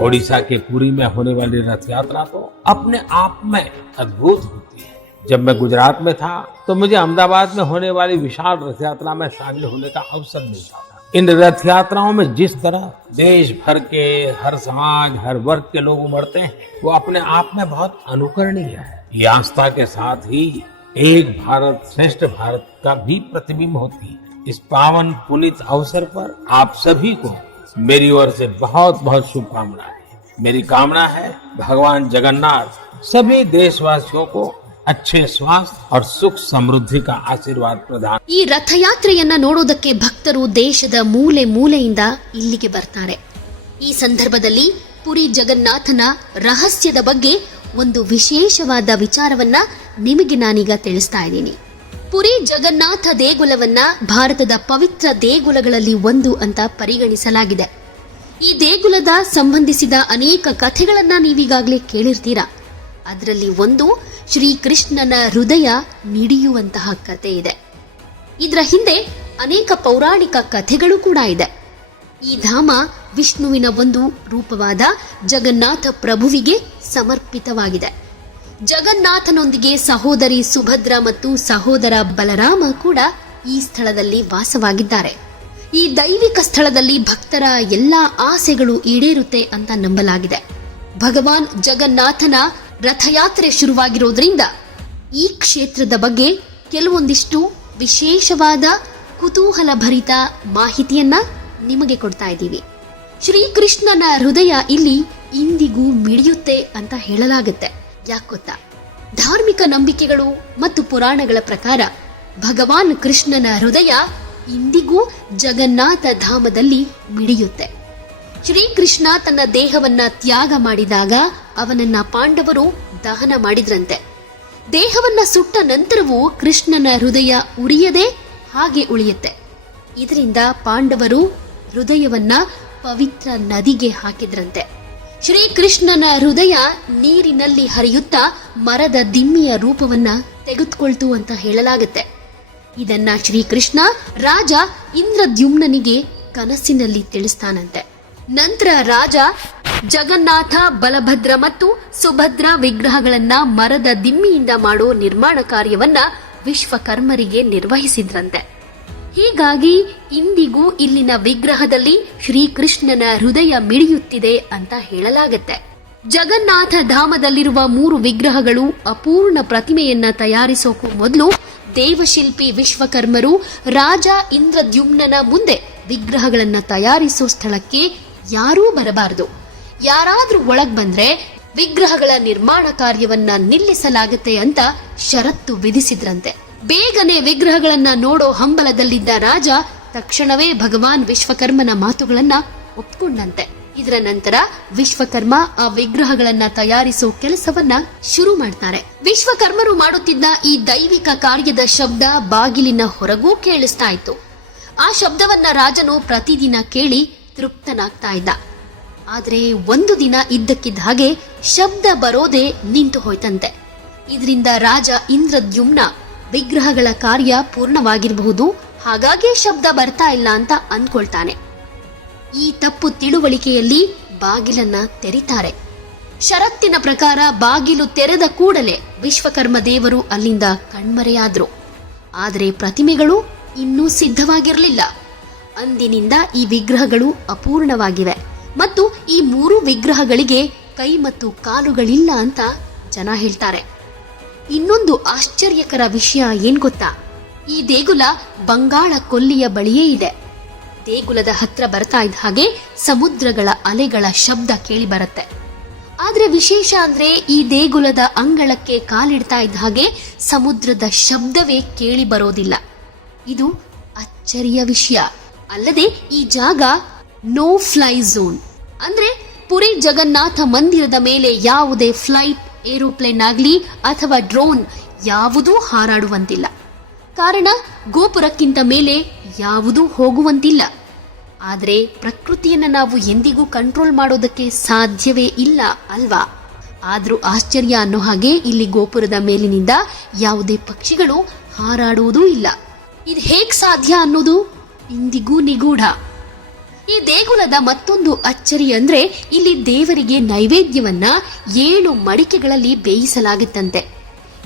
ओडिशा के पुरी में होने वाली रथ यात्रा तो अपने आप में अद्भुत होती है। जब मैं गुजरात में था तो मुझे अहमदाबाद में होने वाली विशाल रथ यात्रा में शामिल होने का अवसर मिलता था। इन रथ यात्राओं में जिस तरह देश भर के, हर समाज, हर वर्ग के लोग उमड़ते हैं, वो अपने आप में बहुत अनुकरणीय है। ये आस्था के साथ ही एक भारत श्रेष्ठ भारत का भी प्रतिबिंब होती है। इस पावन पुनित अवसर पर आप सभी को मेरी ओर से बहुत बहुत शुभकामनाएं मेरी कामना है भगवान जगन्नाथ सभी देशवासियों को अच्छे स्वास्थ्य और सुख समृद्धि का आशीर्वाद प्रदान ಈ ರಥಯಾತ್ರೆಯನ್ನ ನೋಡೋದಕ್ಕೆ ಭಕ್ತರು ದೇಶದ ಮೂಲೆ ಮೂಲೆಯಿಂದ ಇಲ್ಲಿಗೆ ಬರ್ತಾರೆ ಈ ಸಂದರ್ಭದಲ್ಲಿ ಪುರಿ ಜಗನ್ನಾಥನ ರಹಸ್ಯದ ಬಗ್ಗೆ ಒಂದು ವಿಶೇಷವಾದ ವಿಚಾರವನ್ನ ನಿಮಗೆ ನಾನೀಗ ತಿಳಿಸ್ತಾ ಇದ್ದೀನಿ ಪುರಿ ಜಗನ್ನಾಥ ದೇಗುಲವನ್ನ ಭಾರತದ ಪವಿತ್ರ ದೇಗುಲಗಳಲ್ಲಿ ಒಂದು ಅಂತ ಪರಿಗಣಿಸಲಾಗಿದೆ. ಈ ದೇಗುಲದ ಸಂಬಂಧಿಸಿದ ಅನೇಕ ಕಥೆಗಳನ್ನ ನೀವೀಗಾಗಲೇ ಕೇಳಿರ್ತೀರಾ? ಅದರಲ್ಲಿ ಒಂದು ಶ್ರೀಕೃಷ್ಣನ ಹೃದಯ ಮಿಡಿಯುವಂತಹ ಕಥೆ ಇದೆ. ಇದರ ಹಿಂದೆ ಅನೇಕ ಪೌರಾಣಿಕ ಕಥೆಗಳು ಕೂಡ ಇದೆ. ಈ ಧಾಮ ವಿಷ್ಣುವಿನ ಒಂದು ರೂಪವಾದ ಜಗನ್ನಾಥ ಪ್ರಭುವಿಗೆ ಸಮರ್ಪಿತವಾಗಿದೆ. ಜಗನ್ನಾಥನೊಂದಿಗೆ ಸಹೋದರಿ ಸುಭದ್ರ ಮತ್ತು ಸಹೋದರ ಬಲರಾಮ ಕೂಡ ಈ ಸ್ಥಳದಲ್ಲಿ ವಾಸವಾಗಿದ್ದಾರೆ. ಈ ದೈವಿಕ ಸ್ಥಳದಲ್ಲಿ ಭಕ್ತರ ಎಲ್ಲಾ ಆಸೆಗಳು ಈಡೇರುತ್ತೆ ಅಂತ ನಂಬಲಾಗಿದೆ. ಭಗವಾನ್ ಜಗನ್ನಾಥನ ರಥಯಾತ್ರೆ ಶುರುವಾಗಿರೋದ್ರಿಂದ ಈ ಕ್ಷೇತ್ರದ ಬಗ್ಗೆ ಕೆಲವೊಂದಿಷ್ಟು ವಿಶೇಷವಾದ ಕುತೂಹಲ ಭರಿತ ಮಾಹಿತಿಯನ್ನ ನಿಮಗೆ ಕೊಡ್ತಾ ಇದ್ದೀವಿ. ಶ್ರೀಕೃಷ್ಣನ ಹೃದಯ ಇಲ್ಲಿ ಇಂದಿಗೂ ಮಿಡಿಯುತ್ತೆ ಅಂತ ಹೇಳಲಾಗುತ್ತೆ. ಯಾಕೆ ಗೊತ್ತಾ? ಧಾರ್ಮಿಕ ನಂಬಿಕೆಗಳು ಮತ್ತು ಪುರಾಣಗಳ ಪ್ರಕಾರ ಭಗವಾನ್ ಕೃಷ್ಣನ ಹೃದಯ ಇಂದಿಗೂ ಜಗನ್ನಾಥ ಧಾಮದಲ್ಲಿ ಮಿಡಿಯುತ್ತೆ. ಶ್ರೀಕೃಷ್ಣ ತನ್ನ ದೇಹವನ್ನ ತ್ಯಾಗ ಮಾಡಿದಾಗ ಅವನನ್ನ ಪಾಂಡವರು ದಹನ ಮಾಡಿದ್ರಂತೆ. ದೇಹವನ್ನ ಸುಟ್ಟ ನಂತರವೂ ಕೃಷ್ಣನ ಹೃದಯ ಉರಿಯದೆ ಹಾಗೆ ಉಳಿಯುತ್ತೆ. ಇದರಿಂದ ಪಾಂಡವರು ಹೃದಯವನ್ನ ಪವಿತ್ರ ನದಿಗೆ ಹಾಕಿದ್ರಂತೆ. ಶ್ರೀಕೃಷ್ಣನ ಹೃದಯ ನೀರಿನಲ್ಲಿ ಹರಿಯುತ್ತಾ ಮರದ ದಿಮ್ಮಿಯ ರೂಪವನ್ನ ತೆಗೆದುಕೊಳ್ತು ಅಂತ ಹೇಳಲಾಗುತ್ತೆ. ಇದನ್ನ ಶ್ರೀಕೃಷ್ಣ ರಾಜ ಇಂದ್ರದ್ಯುಮ್ನನಿಗೆ ಕನಸಿನಲ್ಲಿ ತಿಳಿಸ್ತಾನಂತೆ. ನಂತರ ರಾಜ ಜಗನ್ನಾಥ, ಬಲಭದ್ರ ಮತ್ತು ಸುಭದ್ರ ವಿಗ್ರಹಗಳನ್ನ ಮರದ ದಿಮ್ಮಿಯಿಂದ ಮಾಡೋ ನಿರ್ಮಾಣ ಕಾರ್ಯವನ್ನ ವಿಶ್ವಕರ್ಮರಿಗೆ ನಿರ್ವಹಿಸಿದ್ರಂತೆ. ಹೀಗಾಗಿ ಇಂದಿಗೂ ಇಲ್ಲಿನ ವಿಗ್ರಹದಲ್ಲಿ ಶ್ರೀಕೃಷ್ಣನ ಹೃದಯ ಮಿಡಿಯುತ್ತಿದೆ ಅಂತ ಹೇಳಲಾಗುತ್ತೆ. ಜಗನ್ನಾಥ ಧಾಮದಲ್ಲಿರುವ ಮೂರು ವಿಗ್ರಹಗಳು ಅಪೂರ್ಣ ಪ್ರತಿಮೆಯನ್ನ ತಯಾರಿಸೋಕು ಮೊದಲು ದೇವಶಿಲ್ಪಿ ವಿಶ್ವಕರ್ಮರು ರಾಜ ಇಂದ್ರದ್ಯುಮ್ನನ ಮುಂದೆ ವಿಗ್ರಹಗಳನ್ನ ತಯಾರಿಸೋ ಸ್ಥಳಕ್ಕೆ ಯಾರೂ ಬರಬಾರದು. ಯಾರಾದ್ರೂ ಒಳಗ್ ಬಂದ್ರೆ ವಿಗ್ರಹಗಳ ನಿರ್ಮಾಣ ಕಾರ್ಯವನ್ನ ನಿಲ್ಲಿಸಲಾಗುತ್ತೆ ಅಂತ ಷರತ್ತು ವಿಧಿಸಿದ್ರಂತೆ. ಬೇಗನೆ ವಿಗ್ರಹಗಳನ್ನ ನೋಡೋ ಹಂಬಲದಲ್ಲಿದ್ದ ರಾಜ ತಕ್ಷಣವೇ ಭಗವಾನ್ ವಿಶ್ವಕರ್ಮನ ಮಾತುಗಳನ್ನ ಒಪ್ಕೊಂಡಂತೆ. ಇದರ ನಂತರ ವಿಶ್ವಕರ್ಮ ಆ ವಿಗ್ರಹಗಳನ್ನ ತಯಾರಿಸೋ ಕೆಲಸವನ್ನ ಶುರು ಮಾಡ್ತಾರೆ. ವಿಶ್ವಕರ್ಮರು ಮಾಡುತ್ತಿದ್ದ ಈ ದೈವಿಕ ಕಾರ್ಯದ ಶಬ್ದ ಬಾಗಿಲಿನ ಹೊರಗೂ ಕೇಳಿಸ್ತಾ ಇತ್ತು. ಆ ಶಬ್ದವನ್ನ ರಾಜನು ಪ್ರತಿದಿನ ಕೇಳಿ ತೃಪ್ತನಾಗ್ತಾ ಇದ್ದ. ಆದ್ರೆ ಒಂದು ದಿನ ಇದ್ದಕ್ಕಿದ್ದ ಹಾಗೆ ಶಬ್ದ ಬರೋದೇ ನಿಂತು ಹೋಯ್ತಂತೆ. ಇದರಿಂದ ರಾಜ ಇಂದ್ರದ್ಯುಮ್ನ ವಿಗ್ರಹಗಳ ಕಾರ್ಯ ಪೂರ್ಣವಾಗಿರಬಹುದು. ಹಾಗಾಗಿ ಶಬ್ದ ಬರ್ತಾ ಇಲ್ಲ ಅಂತ ಅಂದ್ಕೊಳ್ತಾನೆ. ಈ ತಪ್ಪು ತಿಳುವಳಿಕೆಯಲ್ಲಿ ಬಾಗಿಲನ್ನ ತೆರೀತಾರೆ. ಷರತ್ತಿನ ಪ್ರಕಾರ ಬಾಗಿಲು ತೆರೆದ ಕೂಡಲೇ ವಿಶ್ವಕರ್ಮ ದೇವರು ಅಲ್ಲಿಂದ ಕಣ್ಮರೆಯಾದ್ರು. ಆದರೆ ಪ್ರತಿಮೆಗಳು ಇನ್ನೂ ಸಿದ್ಧವಾಗಿರಲಿಲ್ಲ. ಅಂದಿನಿಂದ ಈ ವಿಗ್ರಹಗಳು ಅಪೂರ್ಣವಾಗಿವೆ. ಮತ್ತು ಈ ಮೂರು ವಿಗ್ರಹಗಳಿಗೆ ಕೈ ಮತ್ತು ಕಾಲುಗಳಿಲ್ಲ ಅಂತ ಜನ ಹೇಳ್ತಾರೆ. ಇನ್ನೊಂದು ಆಶ್ಚರ್ಯಕರ ವಿಷಯ ಏನ್ ಗೊತ್ತಾ? ಈ ದೇಗುಲ ಬಂಗಾಳ ಕೊಲ್ಲಿಯ ಬಳಿಯೇ ಇದೆ. ದೇಗುಲದ ಹತ್ರ ಬರ್ತಾ ಇದ್ದ ಹಾಗೆ ಸಮುದ್ರಗಳ ಅಲೆಗಳ ಶಬ್ದ ಕೇಳಿ ಬರುತ್ತೆ. ಆದ್ರೆ ವಿಶೇಷ ಅಂದ್ರೆ ಈ ದೇಗುಲದ ಅಂಗಳಕ್ಕೆ ಕಾಲಿಡ್ತಾ ಇದ್ದ ಹಾಗೆ ಸಮುದ್ರದ ಶಬ್ದವೇ ಕೇಳಿ ಬರೋದಿಲ್ಲ. ಇದು ಅಚ್ಚರಿಯ ವಿಷಯ. ಅಲ್ಲದೆ ಈ ಜಾಗ ನೋ ಫ್ಲೈ ಝೋನ್ ಅಂದ್ರೆ ಪುರಿ ಜಗನ್ನಾಥ ಮಂದಿರದ ಮೇಲೆ ಯಾವುದೇ ಫ್ಲೈಟ್ ಏರೋಪ್ಲೇನ್ ಆಗಲಿ ಅಥವಾ ಡ್ರೋನ್ ಯಾವುದೂ ಹಾರಾಡುವಂತಿಲ್ಲ. ಕಾರಣ, ಗೋಪುರಕ್ಕಿಂತ ಮೇಲೆ ಯಾವುದೂ ಹೋಗುವಂತಿಲ್ಲ. ಆದರೆ ಪ್ರಕೃತಿಯನ್ನು ನಾವು ಎಂದಿಗೂ ಕಂಟ್ರೋಲ್ ಮಾಡೋದಕ್ಕೆ ಸಾಧ್ಯವೇ ಇಲ್ಲ ಅಲ್ವಾ? ಆದರೂ ಆಶ್ಚರ್ಯ ಅನ್ನೋ ಹಾಗೆ ಇಲ್ಲಿ ಗೋಪುರದ ಮೇಲಿನಿಂದ ಯಾವುದೇ ಪಕ್ಷಿಗಳು ಹಾರಾಡುವುದೂ ಇಲ್ಲ. ಇದು ಹೇಗೆ ಸಾಧ್ಯ ಅನ್ನೋದು ಇಂದಿಗೂ ನಿಗೂಢ. ಈ ದೇಗುಲದ ಮತ್ತೊಂದು ಅಚ್ಚರಿ ಅಂದ್ರೆ ಇಲ್ಲಿ ದೇವರಿಗೆ ನೈವೇದ್ಯವನ್ನ ಏಳು ಮಡಿಕೆಗಳಲ್ಲಿ ಬೇಯಿಸಲಾಗಿತ್ತಂತೆ.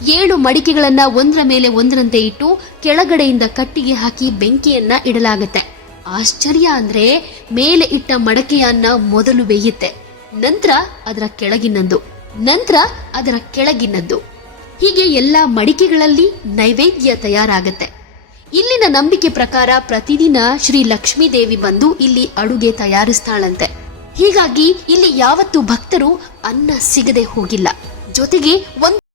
ಏಳು ಮಡಿಕೆಗಳನ್ನ ಒಂದರ ಮೇಲೆ ಒಂದರಂತೆ ಇಟ್ಟು ಕೆಳಗಡೆಯಿಂದ ಕಟ್ಟಿಗೆ ಹಾಕಿ ಬೆಂಕಿಯನ್ನ ಇಡಲಾಗುತ್ತೆ. ಆಶ್ಚರ್ಯ ಅಂದ್ರೆ ಮೇಲೆ ಇಟ್ಟ ಮಡಕೆಯನ್ನ ಮೊದಲು ಬೇಯುತ್ತೆ, ನಂತರ ಅದರ ಕೆಳಗಿನದ್ದು, ನಂತರ ಅದರ ಕೆಳಗಿನದ್ದು. ಹೀಗೆ ಎಲ್ಲಾ ಮಡಿಕೆಗಳಲ್ಲಿ ನೈವೇದ್ಯ ತಯಾರಾಗತ್ತೆ. ಇಲ್ಲಿನ ನಂಬಿಕೆ ಪ್ರಕಾರ ಪ್ರತಿದಿನ ಶ್ರೀ ಲಕ್ಷ್ಮೀ ದೇವಿ ಬಂದು ಇಲ್ಲಿ ಅಡುಗೆ ತಯಾರಿಸ್ತಾಳಂತೆ. ಹೀಗಾಗಿ ಇಲ್ಲಿ ಯಾವತ್ತೂ ಭಕ್ತರು ಅನ್ನ ಸಿಗದೆ ಹೋಗಿಲ್ಲ. ಜೊತೆಗೆ ಒಂದು